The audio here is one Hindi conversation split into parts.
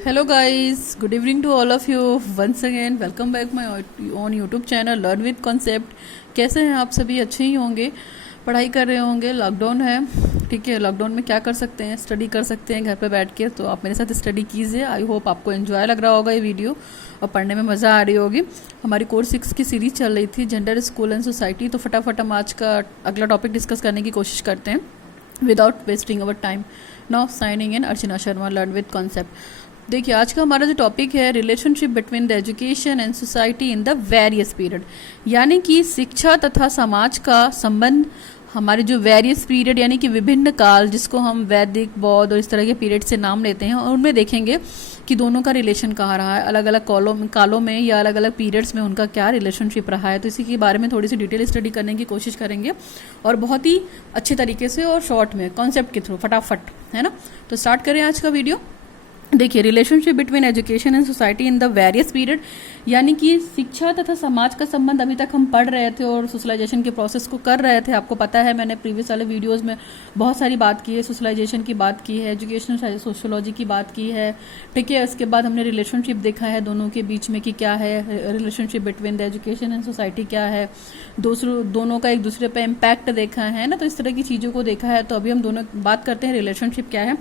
Hello guys, good evening to all of you. Once again, welcome back my on YouTube channel Learn with Concept. कैसे हैं आप सभी? अच्छे ही होंगे, पढ़ाई कर रहे होंगे। लॉकडाउन है, ठीक है। लॉकडाउन में क्या कर सकते हैं? स्टडी कर सकते हैं घर पे बैठ के। तो आप मेरे साथ स्टडी कीजिए। आई होप आपको एंजॉय लग रहा होगा ये वीडियो और पढ़ने में मज़ा आ रही होगी। हमारी कोर्स 6 की सीरीज चल रही थी जेंडर, स्कूल एंड सोसाइटी। तो फटाफट हम आज का अगला टॉपिक डिस्कस करने की कोशिश करते हैं without wasting our time. Now signing in Archana Sharma, learn with concept. देखिए, आज का हमारा जो टॉपिक है relationship between the education and society in the various period, यानी कि शिक्षा तथा समाज का संबंध हमारे जो वेरियस पीरियड यानी कि विभिन्न काल, जिसको हम वैदिक, बौद्ध और इस तरह के पीरियड से नाम लेते हैं, और उनमें देखेंगे कि दोनों का रिलेशन कहाँ रहा है, अलग अलग कालों में या अलग अलग पीरियड्स में उनका क्या रिलेशनशिप रहा है। तो इसी के बारे में थोड़ी सी डिटेल स्टडी करने की कोशिश करेंगे और बहुत ही अच्छे तरीके से और शॉर्ट में कॉन्सेप्ट के थ्रू फटाफट, है ना। तो स्टार्ट करें आज का वीडियो। देखिए, relationship between education and society in the various period, यानी कि शिक्षा तथा समाज का संबंध। अभी तक हम पढ़ रहे थे और सोशलाइजेशन के प्रोसेस को कर रहे थे। आपको पता है, मैंने प्रीवियस वाले वीडियोस में बहुत सारी बात की है। सोशलाइजेशन की बात की है, एजुकेशनल सोशियोलॉजी की बात की है, ठीक है। उसके बाद हमने रिलेशनशिप देखा है दोनों के बीच में कि क्या है relationship between the education and society, क्या है दोनों का एक दूसरे पर इम्पैक्ट देखा है ना। तो इस तरह की चीज़ों को देखा है। तो अभी हम दोनों बात करते हैं रिलेशनशिप क्या है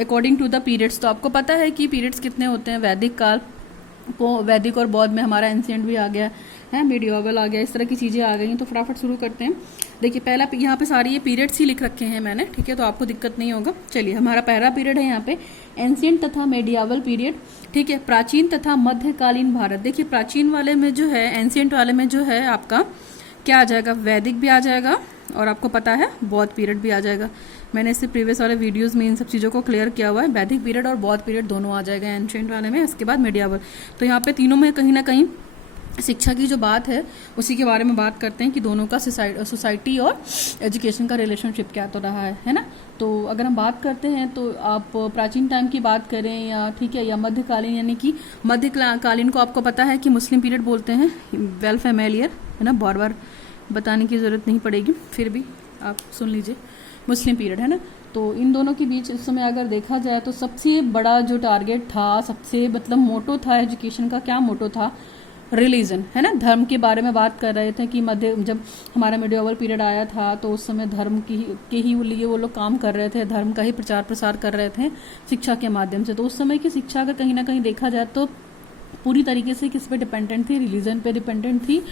अकॉर्डिंग टू द पीरियड्स। तो आपको पता है कि पीरियड्स कितने होते हैं। वैदिक काल, वैदिक और बौद्ध में हमारा एंशिएंट भी आ गया है, मीडियोवल आ गया, इस तरह की चीज़ें आ गई हैं। तो फटाफट शुरू करते हैं। देखिए, पहला यहाँ पे सारी ये पीरियड्स ही लिख रखे हैं मैंने, ठीक है, तो आपको दिक्कत नहीं होगा। चलिए, हमारा पहला पीरियड है यहाँ पे एंशिएंट तथा मीडियोवल पीरियड, ठीक है। प्राचीन तथा मध्यकालीन भारत। देखिए, प्राचीन वाले में जो है, एंशिएंट वाले में जो है आपका क्या आ जाएगा, वैदिक भी आ जाएगा और आपको पता है बौद्ध पीरियड भी आ जाएगा। मैंने इससे प्रीवियस वाले वीडियोस में इन सब चीज़ों को क्लियर किया हुआ है। वैदिक पीरियड और बौद्ध पीरियड दोनों आ जाएगा एंशिएंट वाले में। इसके बाद मीडियोवल। तो यहाँ पे तीनों में कहीं ना कहीं शिक्षा की जो बात है उसी के बारे में बात करते हैं कि दोनों का सोसाइटी और एजुकेशन का रिलेशनशिप क्या तो रहा है ना। तो अगर हम बात करते हैं तो आप प्राचीन टाइम की बात करें या, ठीक है, या मध्यकालीन, यानी कि मध्यकालीन को आपको पता है कि मुस्लिम पीरियड बोलते हैं, वेल फैमिलियर है ना, बार बार बताने की ज़रूरत नहीं पड़ेगी, फिर भी आप सुन लीजिए, मुस्लिम पीरियड है ना। तो इन दोनों के बीच इस समय अगर देखा जाए तो सबसे बड़ा जो टारगेट था, सबसे मतलब मोटो था एजुकेशन का, क्या मोटो था, रिलीजन, है ना। धर्म के बारे में बात कर रहे थे कि जब हमारा मीडियोवल पीरियड आया था तो उस समय धर्म के ही लिए वो लोग काम कर रहे थे, धर्म का ही प्रचार प्रसार कर रहे थे शिक्षा के माध्यम से। तो उस समय की शिक्षा अगर कहीं ना कहीं देखा जाए तो पूरी तरीके से किस पे डिपेंडेंट थी, रिलीजन पे डिपेंडेंट थी।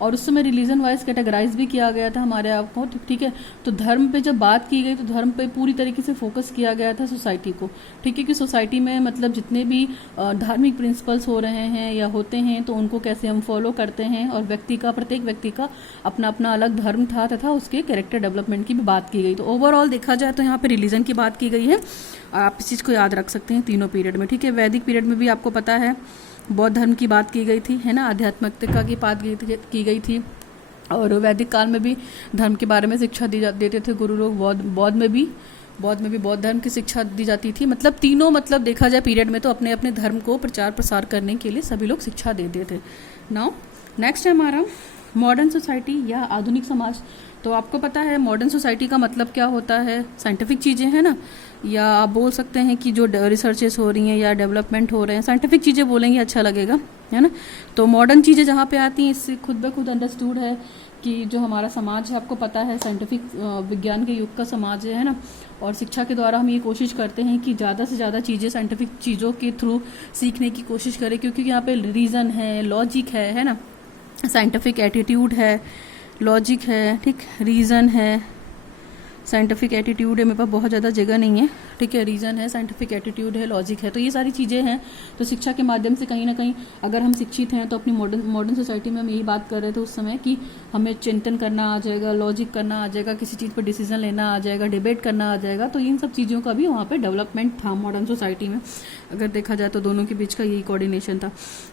और उस समय रिलीजन वाइज कैटेगराइज भी किया गया था हमारे आपको, ठीक है। तो धर्म पे जब बात की गई तो धर्म पे पूरी तरीके से फोकस किया गया था सोसाइटी को, ठीक है, कि सोसाइटी में मतलब जितने भी धार्मिक प्रिंसिपल्स हो रहे हैं या होते हैं तो उनको कैसे हम फॉलो करते हैं। और प्रत्येक व्यक्ति का अपना अपना अलग धर्म था तथा उसके कैरेक्टर डेवलपमेंट की भी बात की गई। तो ओवरऑल देखा जाए तो यहाँ पे रिलीजन की बात की गई है। आप इस चीज़ को याद रख सकते हैं तीनों पीरियड में, ठीक है। वैदिक पीरियड में भी आपको पता है बौद्ध धर्म की बात की गई थी, है ना, आध्यात्मिकता की बात की गई थी। और वैदिक काल में भी धर्म के बारे में शिक्षा देते थे गुरु लोग। बौद्ध में भी बौद्ध धर्म की शिक्षा दी जाती थी। मतलब तीनों, मतलब देखा जाए पीरियड में तो अपने अपने धर्म को प्रचार प्रसार करने के लिए सभी लोग शिक्षा देते थे। नाउ नेक्स्ट है हमारा मॉडर्न सोसाइटी या आधुनिक समाज। तो आपको पता है मॉडर्न सोसाइटी का मतलब क्या होता है, साइंटिफिक चीज़ें हैं ना, या आप बोल सकते हैं कि जो रिसर्चेस हो रही हैं या डेवलपमेंट हो रहे हैं, साइंटिफिक चीज़ें बोलेंगे अच्छा लगेगा, है ना। तो मॉडर्न चीज़ें जहाँ पे आती हैं, इससे खुद ब खुद अंडरस्टूड है कि जो हमारा समाज है, आपको पता है साइंटिफिक विज्ञान के युग का समाज है ना। और शिक्षा के द्वारा हम ये कोशिश करते हैं कि ज़्यादा से ज़्यादा चीज़ें साइंटिफिक चीज़ों के थ्रू सीखने की कोशिश करें, क्योंकि यहाँ पे रीज़न है, लॉजिक है ना, साइंटिफिक एटीट्यूड है, लॉजिक है, ठीक, रीज़न है, साइंटिफिक एटीट्यूड है, मेरे पास बहुत ज़्यादा जगह नहीं है, ठीक है, रीज़न है, साइंटिफिक एटीट्यूड है, लॉजिक है। तो ये सारी चीज़ें हैं। तो शिक्षा के माध्यम से कहीं ना कहीं अगर हम शिक्षित हैं तो अपनी मॉडर्न सोसाइटी में हम यही बात कर रहे थे उस समय कि हमें चिंतन करना आ जाएगा, लॉजिक करना आ जाएगा, किसी चीज़ पर डिसीजन लेना आ जाएगा, डिबेट करना आ जाएगा। तो इन सब चीज़ों का भी वहाँ पर डेवलपमेंट था मॉडर्न सोसाइटी में। अगर देखा जाए तो दोनों के बीच का यही कोऑर्डिनेशन था।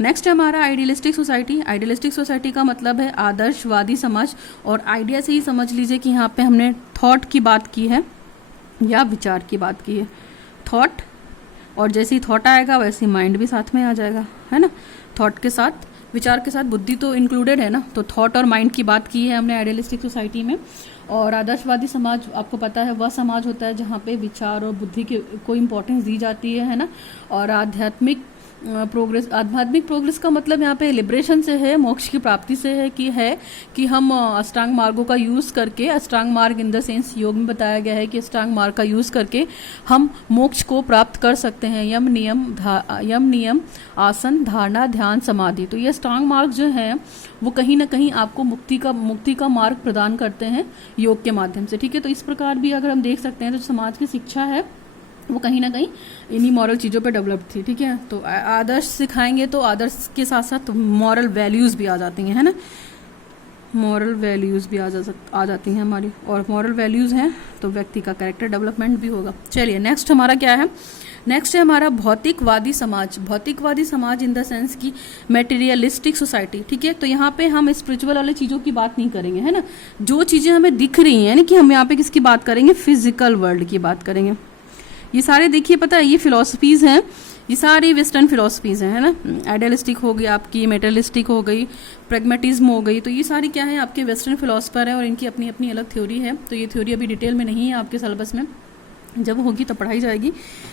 नेक्स्ट है हमारा आइडियलिस्टिक सोसाइटी। आइडियलिस्टिक सोसाइटी का मतलब है आदर्शवादी समाज। और आइडिया से ही समझ लीजिए कि यहाँ पे हमने थॉट की बात की है या विचार की बात की है। थॉट, और जैसे ही थॉट आएगा वैसे ही माइंड भी साथ में आ जाएगा, है ना। थॉट के साथ विचार के साथ बुद्धि तो इंक्लूडेड है ना, तो थॉट और माइंड की बात की है हमने आइडियलिस्टिक सोसाइटी में। और आदर्शवादी समाज आपको पता है वह समाज होता है जहाँ पे विचार और बुद्धि को इम्पोर्टेंस दी जाती है ना। और आध्यात्मिक प्रोग्रेस का मतलब यहाँ पे लिबरेशन से है, मोक्ष की प्राप्ति से है कि हम अष्टांग मार्गों का यूज करके, अष्टांग मार्ग इन द सेंस योग में बताया गया है कि अष्टांग मार्ग का यूज करके हम मोक्ष को प्राप्त कर सकते हैं। यम नियम आसन धारणा ध्यान समाधि, तो ये अष्टांग मार्ग जो है वो कहीं ना कहीं आपको मुक्ति का मार्ग प्रदान करते हैं योग के माध्यम से, ठीक है। तो इस प्रकार भी अगर हम देख सकते हैं तो समाज की शिक्षा है वो कहीं ना कहीं इन्हीं मॉरल चीज़ों पे डेवलप थी, ठीक है। तो आदर्श सिखाएंगे तो आदर्श के साथ साथ मॉरल वैल्यूज़ भी आ जाती हैं, है ना, मॉरल वैल्यूज़ भी आ जाती हैं हमारी, और मॉरल वैल्यूज़ हैं तो व्यक्ति का कैरेक्टर डेवलपमेंट भी होगा। चलिए नेक्स्ट हमारा क्या है, नेक्स्ट है हमारा भौतिकवादी समाज। भौतिकवादी समाज इन द सेंस की मेटीरियलिस्टिक सोसाइटी, ठीक है। तो यहाँ पे हम स्पिरिचुअल वाले चीज़ों की बात नहीं करेंगे, है ना, जो चीज़ें हमें दिख रही हैं, यानी कि हम यहाँ पे किसकी बात करेंगे, फिजिकल वर्ल्ड की बात करेंगे। ये सारे देखिए पता है ये फिलॉसफीज़ हैं, ये सारी वेस्टर्न फिलॉसफीज़ हैं, है ना। आइडियलिस्टिक हो गई आपकी, मेटेरियलिस्टिक हो गई, प्रैग्मेटिज्म हो गई, तो ये सारी क्या है आपके वेस्टर्न फिलोसफर है और इनकी अपनी अपनी अलग थ्योरी है। तो ये थ्योरी अभी डिटेल में नहीं है आपके सिलेबस में, जब होगी तब पढ़ाई जाएगी,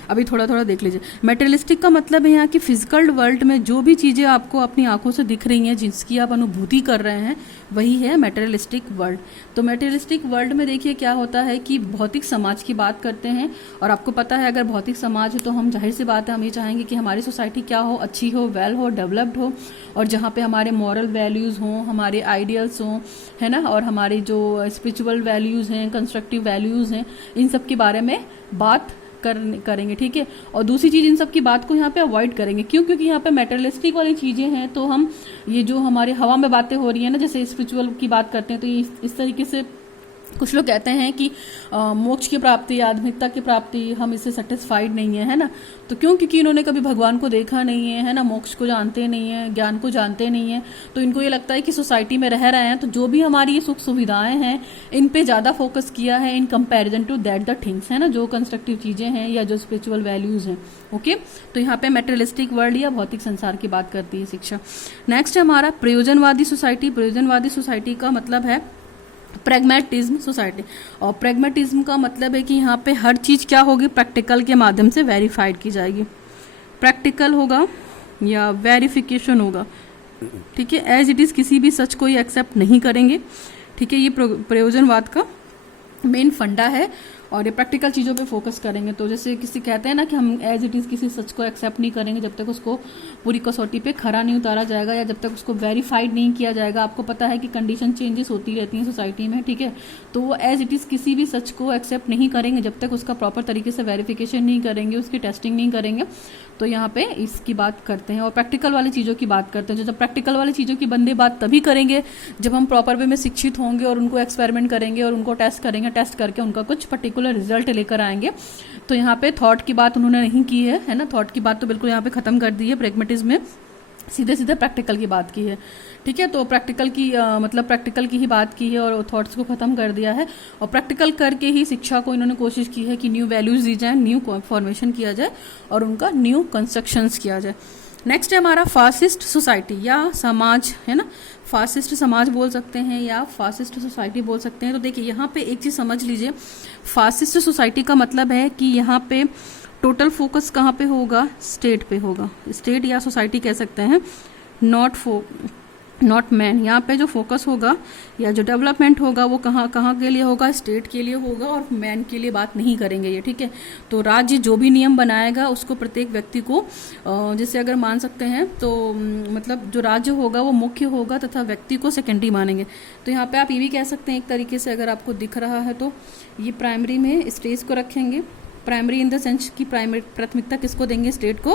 अभी थोड़ा थोड़ा देख लीजिए। मेटेरियलिस्टिक का मतलब है यहाँ की फिजिकल वर्ल्ड में जो भी चीज़ें आपको अपनी आंखों से दिख रही हैं, जिसकी आप अनुभूति कर रहे हैं, वही है मेटेरियलिस्टिक वर्ल्ड। तो मेटेरियलिस्टिक वर्ल्ड में देखिए क्या होता है कि भौतिक समाज की बात करते हैं, और आपको पता है अगर भौतिक समाज है तो हम जाहिर सी बात है हम ये चाहेंगे कि हमारी सोसाइटी क्या हो, अच्छी हो, वेल हो, डेवलप्ड हो, और जहाँ पे हमारे मॉरल वैल्यूज़ हों, हमारे आइडियल्स हों, है ना, और हमारे जो स्पिरिचुअल वैल्यूज़ हैं, कंस्ट्रक्टिव वैल्यूज़ हैं, इन सब के बारे में बात करेंगे, ठीक है। और दूसरी चीज़ इन सब की बात को यहाँ पे अवॉइड करेंगे, क्यों, क्योंकि यहाँ पे मेटेरियलिस्टिक वाली चीज़ें हैं, तो हम ये जो हमारे हवा में बातें हो रही है ना, जैसे स्पिरिचुअल की बात करते हैं, तो ये इस तरीके से कुछ लोग कहते हैं कि मोक्ष की प्राप्ति, आध्यात्मिकता की प्राप्ति, हम इससे सेटिस्फाइड नहीं है ना। तो क्यों, क्योंकि इन्होंने कभी भगवान को देखा नहीं है ना, मोक्ष को जानते नहीं है, ज्ञान को जानते नहीं है, तो इनको ये लगता है कि सोसाइटी में रह रहे हैं तो जो भी हमारी ये सुख सुविधाएं हैं इन पे ज़्यादा फोकस किया है in comparison to that the things, है ना, जो कंस्ट्रक्टिव चीज़ें हैं या जो स्पिरिचुअल वैल्यूज़ हैं। ओके, तो यहाँ पे मेटेरियलिस्टिक वर्ल्ड या भौतिक संसार की बात करती है शिक्षा। नेक्स्ट है हमारा प्रयोजनवादी सोसाइटी। प्रयोजनवादी सोसाइटी का मतलब है प्रैग्मेटिज्म सोसाइटी, और प्रैग्मेटिज्म का मतलब है कि यहाँ पे हर चीज़ क्या होगी, प्रैक्टिकल के माध्यम से वेरीफाइड की जाएगी। प्रैक्टिकल होगा या वेरिफिकेशन होगा, ठीक है। एज इट इज़ किसी भी सच को ये एक्सेप्ट नहीं करेंगे, ठीक है। ये प्रयोजनवाद का मेन फंडा है, और ये प्रैक्टिकल चीज़ों पे फोकस करेंगे। तो जैसे किसी कहते हैं ना कि हम एज इट इज़ किसी सच को एक्सेप्ट नहीं करेंगे जब तक उसको पूरी कसौटी पे खरा नहीं उतारा जाएगा, या जब तक उसको वेरीफाइड नहीं किया जाएगा। आपको पता है कि कंडीशन चेंजेस होती रहती हैं सोसाइटी में, ठीक है। तो वो एज इट इज़ किसी भी सच को एक्सेप्ट नहीं करेंगे जब तक उसका प्रॉपर तरीके से वेरिफिकेशन नहीं करेंगे, उसकी टेस्टिंग नहीं करेंगे। तो यहाँ पे इसकी बात करते हैं, और प्रैक्टिकल वाली चीज़ों की बात करते हैं। जब प्रैक्टिकल वाली चीज़ों की बंदे बात तभी करेंगे जब हम प्रॉपर वे में शिक्षित होंगे और उनको एक्सपेरिमेंट करेंगे और उनको टेस्ट करेंगे, टेस्ट करके उनका कुछ पर्टिकुलर रिजल्ट लेकर आएंगे। तो यहाँ पे थॉट की बात उन्होंने नहीं की है ना, थॉट की बात तो बिल्कुल यहाँ पे खत्म कर दी है प्रैग्मेटिज्म में, सीधे सीधे प्रैक्टिकल की बात की है, ठीक है। तो प्रैक्टिकल की मतलब प्रैक्टिकल की ही बात की है और थॉट्स को खत्म कर दिया है, और प्रैक्टिकल करके ही शिक्षा को इन्होंने कोशिश की है कि न्यू वैल्यूज दी जाए, न्यू फॉर्मेशन किया जाए और उनका न्यू कंस्ट्रक्शंस किया जाए। नेक्स्ट है हमारा फासिस्ट सोसाइटी या समाज, है ना, फासिस्ट समाज बोल सकते हैं या फासिस्ट सोसाइटी बोल सकते हैं। तो देखिए यहाँ पे एक चीज़ समझ लीजिए, फासिस्ट सोसाइटी का मतलब है कि यहाँ पे टोटल फोकस कहाँ पे होगा, स्टेट पे होगा। स्टेट या सोसाइटी कह सकते हैं, नॉट मैन। यहाँ पे जो फोकस होगा या जो डेवलपमेंट होगा वो कहाँ के लिए होगा, स्टेट के लिए होगा, और मैन के लिए बात नहीं करेंगे ये, ठीक है। तो राज्य जो भी नियम बनाएगा उसको प्रत्येक व्यक्ति को जैसे अगर मान सकते हैं तो मतलब जो राज्य होगा वो मुख्य होगा तथा व्यक्ति को सेकेंडरी मानेंगे। तो यहाँ पे आप ये भी कह सकते हैं एक तरीके से, अगर आपको दिख रहा है तो ये प्राइमरी में स्टेज को रखेंगे, प्राइमरी इन द सेंस की प्राइमरी प्राथमिकता किसको देंगे, स्टेट को,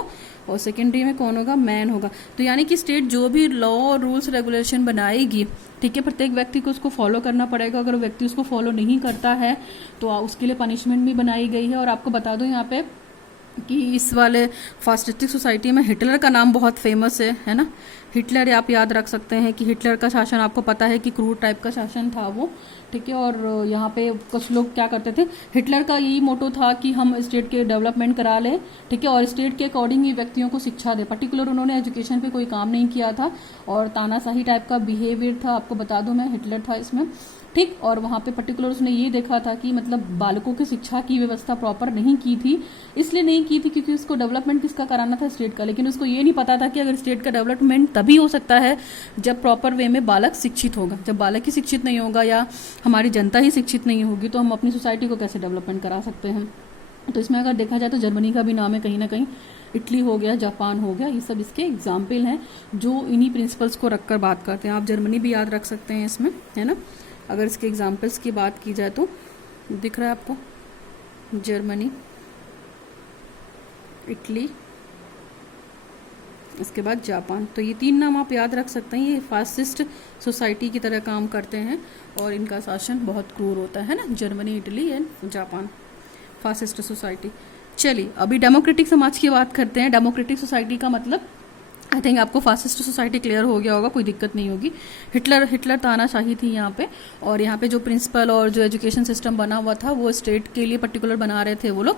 और सेकेंडरी में कौन होगा, मैन होगा। तो यानी कि स्टेट जो भी लॉ रूल्स रेगुलेशन बनाएगी, ठीक है, प्रत्येक व्यक्ति को उसको फॉलो करना पड़ेगा। अगर व्यक्ति उसको फॉलो नहीं करता है तो उसके लिए पनिशमेंट भी बनाई गई है। और आपको बता दो यहाँ पे कि इस वाले फासिस्टिक सोसाइटी में हिटलर का नाम बहुत फेमस है ना। हिटलर आप याद रख सकते हैं कि हिटलर का शासन आपको पता है कि क्रूर टाइप का शासन था वो, ठीक है। और यहाँ पे कुछ लोग क्या करते थे, हिटलर का यही मोटो था कि हम स्टेट के डेवलपमेंट करा लें, ठीक है, और स्टेट के अकॉर्डिंग ही व्यक्तियों को शिक्षा दे। पर्टिकुलर उन्होंने एजुकेशन पे कोई काम नहीं किया था और तानाशाही टाइप का बिहेवियर था, आपको बता दूं मैं, हिटलर था इसमें, ठीक। और वहाँ पे पर्टिकुलर उसने ये देखा था कि मतलब बालकों की शिक्षा की व्यवस्था प्रॉपर नहीं की थी। इसलिए नहीं की थी क्योंकि उसको डेवलपमेंट किसका कराना था, स्टेट का। लेकिन उसको ये नहीं पता था कि अगर स्टेट का डेवलपमेंट तभी हो सकता है जब प्रॉपर वे में बालक शिक्षित होगा। जब बालक ही शिक्षित नहीं होगा या हमारी जनता ही शिक्षित नहीं होगी तो हम अपनी सोसाइटी को कैसे डेवलपमेंट करा सकते हैं। तो इसमें अगर देखा जाए तो जर्मनी का भी नाम है कहीं ना कहीं, इटली हो गया, जापान हो गया, ये सब इसके एग्जाम्पल हैं जो इन्हीं प्रिंसिपल्स को रखकर बात करते हैं। आप जर्मनी भी याद रख सकते हैं इसमें, है ना। अगर इसके एग्जाम्पल्स की बात की जाए तो दिख रहा है आपको, जर्मनी, इटली, इसके बाद जापान। तो ये 3 नाम आप याद रख सकते हैं। ये फासिस्ट सोसाइटी की तरह काम करते हैं और इनका शासन बहुत क्रूर होता है ना, Germany, Italy and Japan, fascist society. चलिए अभी डेमोक्रेटिक समाज की बात करते हैं। डेमोक्रेटिक सोसाइटी का मतलब आई थिंक आपको फासिस्ट सोसाइटी क्लियर हो गया होगा, कोई दिक्कत नहीं होगी। हिटलर तानाशाही थी यहाँ पे, और यहाँ पे जो प्रिंसिपल और जो एजुकेशन सिस्टम बना हुआ था वो स्टेट के लिए पर्टिकुलर बना रहे थे। वो लोग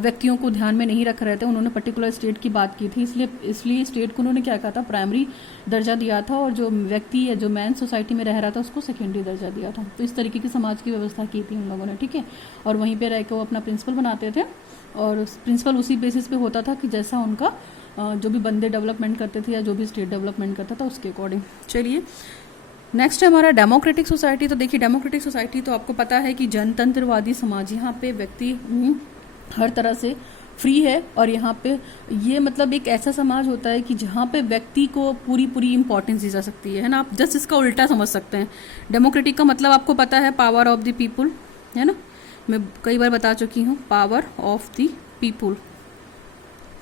व्यक्तियों को ध्यान में नहीं रख रहे थे, उन्होंने पर्टिकुलर स्टेट की बात की थी। इसलिए स्टेट को उन्होंने क्या कहा था, प्राइमरी दर्जा दिया था, और जो व्यक्ति है जो मैन सोसाइटी में रह रहा था उसको सेकेंडरी दर्जा दिया था। तो इस तरीके की समाज की व्यवस्था की थी उन लोगों ने, ठीक है। और वहीं पर रह के वो अपना प्रिंसिपल बनाते थे, और प्रिंसिपल उसी बेसिस पे होता था कि जैसा उनका जो भी बंदे डेवलपमेंट करते थे या जो भी स्टेट डेवलपमेंट करता था उसके अकॉर्डिंग। चलिए नेक्स्ट है हमारा डेमोक्रेटिक सोसाइटी। तो देखिए डेमोक्रेटिक सोसाइटी तो आपको पता है कि जनतंत्रवादी समाज, यहाँ पे व्यक्ति हर तरह से फ्री है, और यहाँ पे ये मतलब एक ऐसा समाज होता है कि जहाँ पे व्यक्ति को पूरी इंपॉर्टेंस दी जा सकती है ना। आप जस्ट इसका उल्टा समझ सकते हैं। डेमोक्रेटिक का मतलब आपको पता है पावर ऑफ द पीपुल, है ना, मैं कई बार बता चुकी हूँ, पावर ऑफ द पीपुल,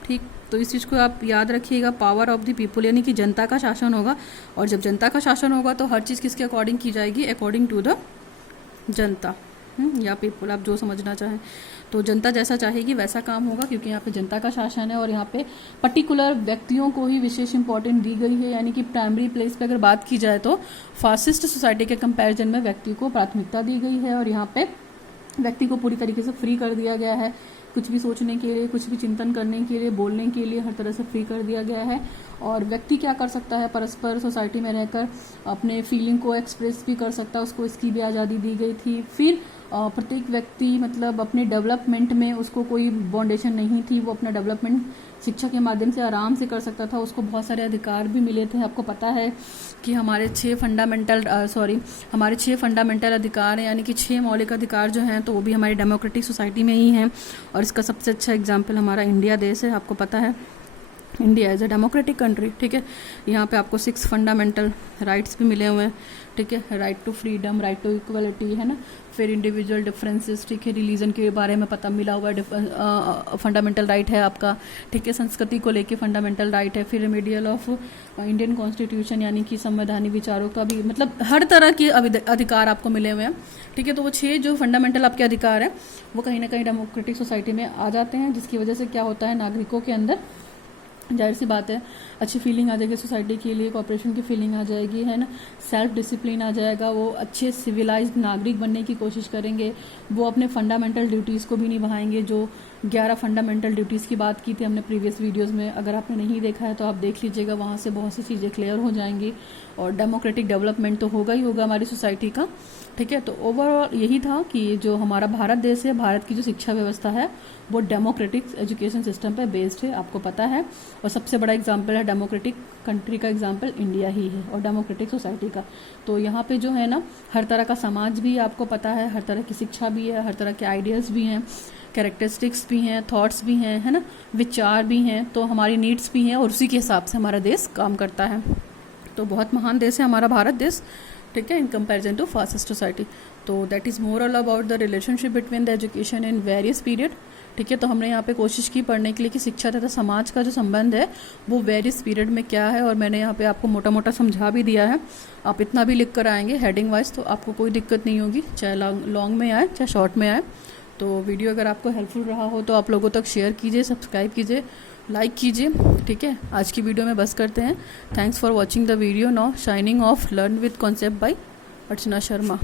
ठीक। तो इस चीज़ को आप याद रखिएगा, पावर ऑफ द पीपुल, यानी कि जनता का शासन होगा। और जब जनता का शासन होगा तो हर चीज़ किसके अकॉर्डिंग की जाएगी, अकॉर्डिंग टू द जनता या पीपुल, आप जो समझना चाहें। तो जनता जैसा चाहेगी वैसा काम होगा, क्योंकि यहाँ पे जनता का शासन है और यहाँ पे पर्टिकुलर व्यक्तियों को ही विशेष इंपॉर्टेंट दी गई है। यानी कि प्राइमरी प्लेस पे अगर बात की जाए तो फासिस्ट सोसाइटी के कंपैरिजन में व्यक्ति को प्राथमिकता दी गई है, और यहाँ पे व्यक्ति को पूरी तरीके से फ्री कर दिया गया है। कुछ भी सोचने के लिए, कुछ भी चिंतन करने के लिए, बोलने के लिए हर तरह से फ्री कर दिया गया है। और व्यक्ति क्या कर सकता है, परस्पर सोसाइटी में रहकर अपने फीलिंग को एक्सप्रेस भी कर सकता है, उसको इसकी भी आज़ादी दी गई थी। फिर प्रत्येक व्यक्ति मतलब अपने डेवलपमेंट में उसको कोई बाउंडेशन नहीं थी, वो अपना डेवलपमेंट शिक्षा के माध्यम से आराम से कर सकता था। उसको बहुत सारे अधिकार भी मिले थे। आपको पता है कि हमारे 6 फंडामेंटल अधिकार हैं, यानी कि 6 मौलिक अधिकार जो हैं तो वो भी हमारी डेमोक्रेटिक सोसाइटी में ही हैं। और इसका सबसे अच्छा एग्जाम्पल हमारा इंडिया देश है। आपको पता है India is a democratic country, ठीक है। यहाँ पे आपको 6 फंडामेंटल राइट्स भी मिले हुए हैं, ठीक है। Right to freedom, right to equality, है ना। फिर इंडिविजुअल डिफरेंसेस, ठीक है। रिलीजन के बारे में पता मिला हुआ फंडामेंटल राइट है आपका, ठीक है। संस्कृति को लेके फंडामेंटल राइट है। फिर रेमेडियल ऑफ इंडियन कॉन्स्टिट्यूशन, यानी कि संवैधानिक विचारों का भी मतलब हर तरह के अधिकार आपको मिले हुए हैं, ठीक है। तो वो 6 जो फंडामेंटल आपके अधिकार हैं वो कहीं ना कहीं डेमोक्रेटिक सोसाइटी में आ जाते हैं, जिसकी वजह से क्या होता है, नागरिकों के अंदर जाहिर सी बात है अच्छी फीलिंग आ जाएगी सोसाइटी के लिए, कोऑपरेशन की फीलिंग आ जाएगी, है ना। सेल्फ डिसिप्लिन आ जाएगा, वो अच्छे सिविलाइज्ड नागरिक बनने की कोशिश करेंगे। वो अपने फंडामेंटल ड्यूटीज़ को भी निभाएंगे। जो 11 फंडामेंटल ड्यूटीज़ की बात की थी हमने प्रीवियस वीडियोस में, अगर आपने नहीं देखा है तो आप देख लीजिएगा, वहाँ से बहुत सी चीज़ें क्लियर हो जाएंगी। और डेमोक्रेटिक डेवलपमेंट तो होगा ही होगा हमारी सोसाइटी का, ठीक है। तो ओवरऑल यही था कि जो हमारा भारत देश है, भारत की जो शिक्षा व्यवस्था है वो डेमोक्रेटिक एजुकेशन सिस्टम पर बेस्ड है, आपको पता है। और सबसे बड़ा एग्जाम्पल है डेमोक्रेटिक कंट्री का एग्जाम्पल इंडिया ही है, और डेमोक्रेटिक सोसाइटी का। तो यहाँ पे जो है ना हर तरह का समाज भी आपको पता है, हर तरह की शिक्षा भी है, हर तरह के आइडियाज़ भी हैं, कैरेक्टरिस्टिक्स भी हैं, थॉट्स भी हैं, है ना, विचार भी हैं। तो हमारी नीड्स भी हैं, और उसी के हिसाब से हमारा देश काम करता है। तो बहुत महान देश है हमारा भारत देश, ठीक है, in comparison to fascist society. तो that is more all about the relationship between the education in various period, ठीक है। तो हमने यहाँ पे कोशिश की पढ़ने के लिए कि शिक्षा तथा समाज का जो संबंध है वो वेरियस पीरियड में क्या है, और मैंने यहाँ पे आपको मोटा मोटा समझा भी दिया है। आप इतना भी लिख कर आएंगे हेडिंग वाइज तो आपको कोई दिक्कत नहीं होगी, चाहे लॉन्ग में आए चाहे शॉर्ट में आए, तो वीडियो अगर आपको हेल्पफुल रहा हो तो आप लोगों तक शेयर कीजिए, सब्सक्राइब कीजिए, लाइक कीजिए। ठीक है, आज की वीडियो में बस करते हैं। Thanks for watching the video. Now shining of, learn with concept bye Archana Sharma.